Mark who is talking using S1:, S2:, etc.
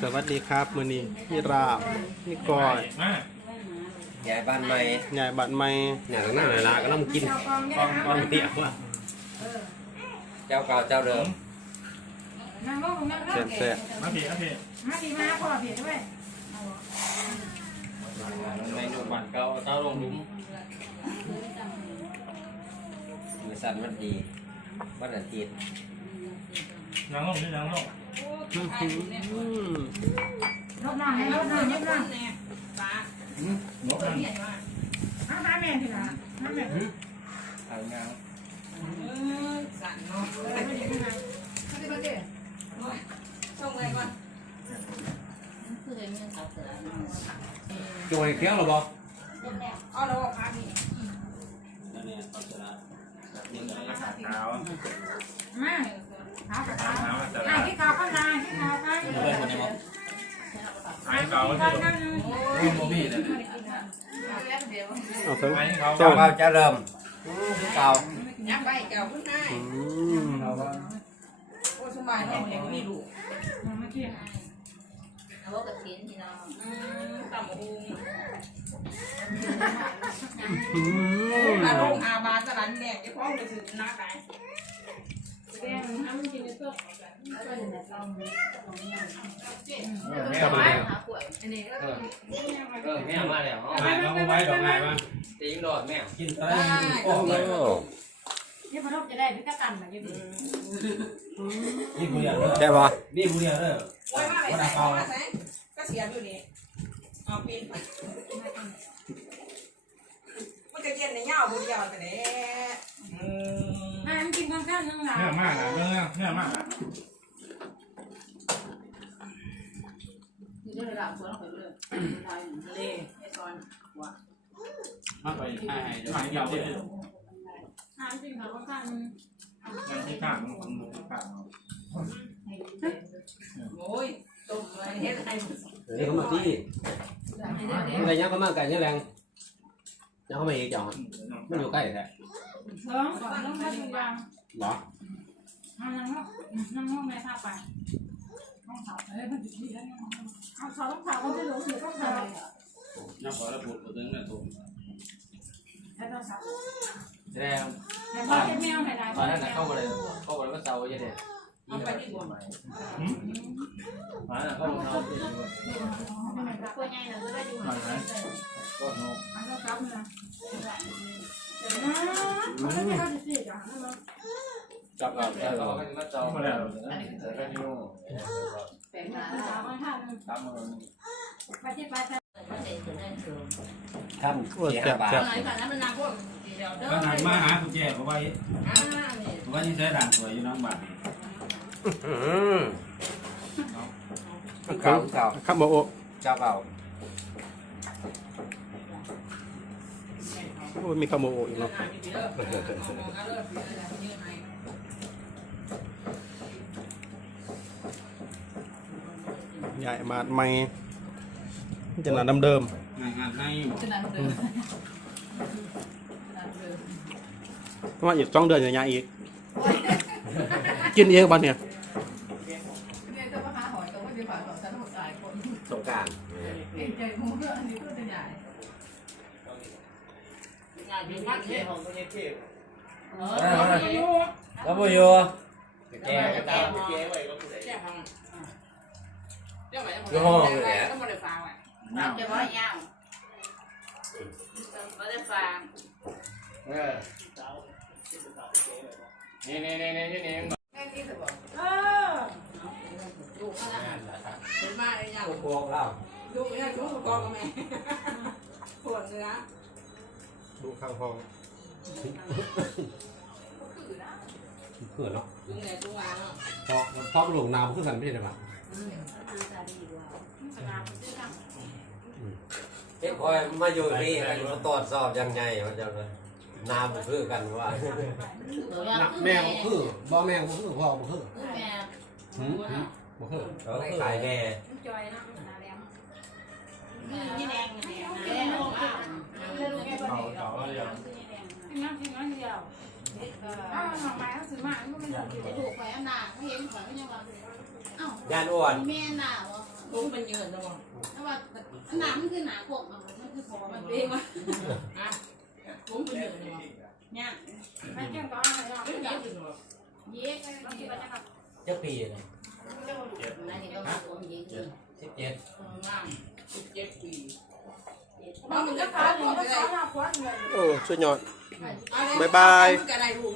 S1: สวัสดีครับมือนี้พี่ราบพี่กอย
S2: มาก
S3: ยายบ้านใหม่
S1: ใหญ่บัตรไม่
S3: เนี่ยข้างหน้าหลาก็ต้องกิน
S2: กองกองเตี้ยว่ะ
S3: เจ้าเก่าเจ้าเดิม
S4: นั่งลงนั่งล
S1: แซ่
S4: ง
S1: บแซ่บ
S2: มาพี่มาพี่
S4: มาดีมาพ่อเพียด้วย
S3: ในหนุ่มวันเก่าเจ้าลงหลุมมือสั่นวันดีวันอาทิตย์
S2: นั่งลงนี่นั่งลง
S1: อื้อหือ
S4: ลบน้องให้ลบน้องลบน้อง
S2: นกมัน
S4: มาหาแม่ทีละมาแม่
S3: ทางงาน
S5: จอยเที่ยวหรอบ่
S2: ขาว
S4: มาขาวขาว
S2: ขาวจะ
S4: อ่ะที่ขาวก็ได้ที่ขาวไป
S2: ไอ้ขาว
S4: ก็
S2: ที่
S4: นั่ง
S5: มีบ่มีเลย
S1: เอาเถอะ
S2: ไอ้ขา
S3: เจ้าเก่าเจ้าเดิมเก่า
S6: ยับไปเก่าขึ้นได้
S1: อืม
S6: โอ้สบายเนาะยังมีลูก
S4: มาเที่ยว
S7: เอาว่ากระถินพี่น้อง
S6: อืมต่ำอุ้ง
S1: อืม
S6: อาลงอาบาสลันแดงจะพ้องไปถึงหน้าไหน
S4: แม่
S7: เอา
S2: มา
S7: ไว้วด
S6: อันนี้ก็
S3: เออแม่มาแล้ว
S5: ง่ายเอาไว้ดอกง่ายมา
S3: ตีงโดดแม่
S5: กินตะไลโอ้เย
S4: นี่พนกจะได้พิกตันแบบนี้
S5: นี่ผู้เดียวเด้อ
S1: แซ่ปะ
S5: นี่ผู้เดียเด้อ
S6: โอ้ยมาไปใส่มาใส่ก็เสียอยู่นี่เอาปีนไปมันจะเย็นในเงาบุญยาวแต่เนี้
S4: อะกินข้างๆนึงละ
S2: เนื้อมากนะเนื้อเนื้อมากนะ
S7: นี่ได้ระดับสวนของเลยทายทะเลไอซอน
S5: มาไปให้ให้เดี๋ยว
S2: หาง
S5: ให้
S2: ยาว
S5: เดี๋ยว
S2: เลย
S4: อะกินข้าวข้างนึง
S2: นั่นที่ข้างมันมือข้าง
S6: โอ้ยต้มอะไรเฮ็ดอะไร
S3: นี่เขามาที่อะไรเงี้ยเขามากันเนี่ยแรงเนี่ยเขามาอีกจ่องไม่อยู่ใกล้แท้
S4: สองสองต้องมาดูยาง
S3: หรอ
S4: นั่งห้องนั่งห้องแม่พาไปห้องสาวเอ้ยมันดีแล้วเอาสาวต้องสาวคนที่หลงอยู่ต้องสาว
S5: น้ำขอระบุตัวนึงนะถูก
S4: แล้วต้องสาว
S3: แสดง
S4: แต่พ่อเป็นแมวไหนได้
S3: ตอนนั้นเข้าไปเลยเข้าไปแล้วเสาเยอะเด็ด
S6: เอาไปที่บ่อ
S5: มาแล้วเขาเอาไป
S7: ตัวใหญ่เราจะได้ดู
S2: หน่อยไหมก็นก
S4: อันต้องกับนะเดี๋ยวนะเขาไม่ได้เขาจสิจ้ะ
S3: จับก่อนแล้วก็มาจอง
S2: แล้ว
S3: แล้วก็นิ้ว
S7: แปลงมา
S4: สาวมาท่านึง
S2: ตามมือ
S4: ไปที่ไปแต่
S7: ก็เด็กจะได้สูง
S3: ท่าน
S1: โอ้ยแซ่บแซ่บ
S7: ไหนก่อนนั้นมันนางพวกเดี๋ยวเด้อ
S5: ก็หันมาหาคุณแจเพราะว่า
S6: อ่านี่
S5: เพราะว่านี่ใช้ด่านสวยอยู่น้องบ้าน
S3: เก่าเก่า
S1: ครับโมโอ
S3: เจ้าเก่า
S1: โอ้มีข้าวโมโออีกเนาะ
S6: เด้อเอาเด้อยืน ให้
S1: ใหญ่บาทไม่จะหนาเดิม
S5: งานงานให้
S7: ขนาดเดิม
S1: ๆว่าอีกสองเดือนอย่างอีก กินเองบ้านเนี่ย
S7: เนี่ยจะมาหาหอยตัวไม่ได้ฝากของฉันหมดหลายคน
S3: สงการ
S7: เก่งใจมูเรื่องอันนี้ก็จะใหญ่งานเป็นบ้านเที่ยวเออ
S3: แล้วบุยูแกก็ตาม
S6: แก้ห้องเจ้า ไหนจะ
S3: ห้องเลย
S6: ก็บ่ได้ฟังอะ
S7: น้ำจะว่ายาวไม่ได้ฟัง
S3: เออนี่นี่นี่นี่นี่
S6: แม่ที่จะบอก
S4: เออ
S6: ลูกนะเป็นมาได้ยัง
S3: พวกเรา
S6: ลูกเนี่ยลูกกองกับแม่ปวดเนื้อ
S1: ดูข้างห้อง
S3: เขื่อนเนาะ
S6: ลุงไหนลุงวางเนาะ
S3: พอพอหลงน้ำขึ้นสันไม่ใช่ไหม เฮ้ยคอยมาอยู่นี่กันมาตรวจสอบยังไงมันจะน้ำคือกันว่าแม่ก็คือบ่แม่ก็คือพ่อก็คือ
S7: แม่
S3: หืมบ่คือเขาขายแม่
S4: จอยนะนาแรง
S7: นี่แดงแดงแดงลงอะ
S4: เรื่องแกบ่
S2: เก่า
S4: ดี
S2: เก่าอะไรอย่าง
S4: กินน้ำกินน้ำเดียว อ้าวหน่อไม้เขาซื้อมาก็ไม่ถูก
S7: จะถูกไปอันหนาไม่เห็นขวัญก็ยังว่าเอ้า
S3: ย่านอ้วน
S7: แม่หนาว
S6: ผมมันเยอะนะมั้ง
S4: แต่ว่าหนามันคือหนาโขกมันคือพอมันเป็นวะ
S6: ผมมันเยอะนะมั้ง
S4: เนี่ยไม่แก้มก็อะไรหรอก
S6: ไม่
S4: เย็
S6: เย
S4: ด
S6: อะเลย
S4: เย็ดเราคิดว่าจะแบบ
S3: จะปีเลย
S4: อันนี้ก็มาโกงยิง
S3: สิบเจ็ด
S6: สิบเจ็ดปี
S4: มันก็ฟ้าหนึ่งก็ฟ้าหน้าควันเลย
S1: โอ้สุดยอด
S6: เอาเลย
S1: บ๊ายบาย
S6: กระไรลูก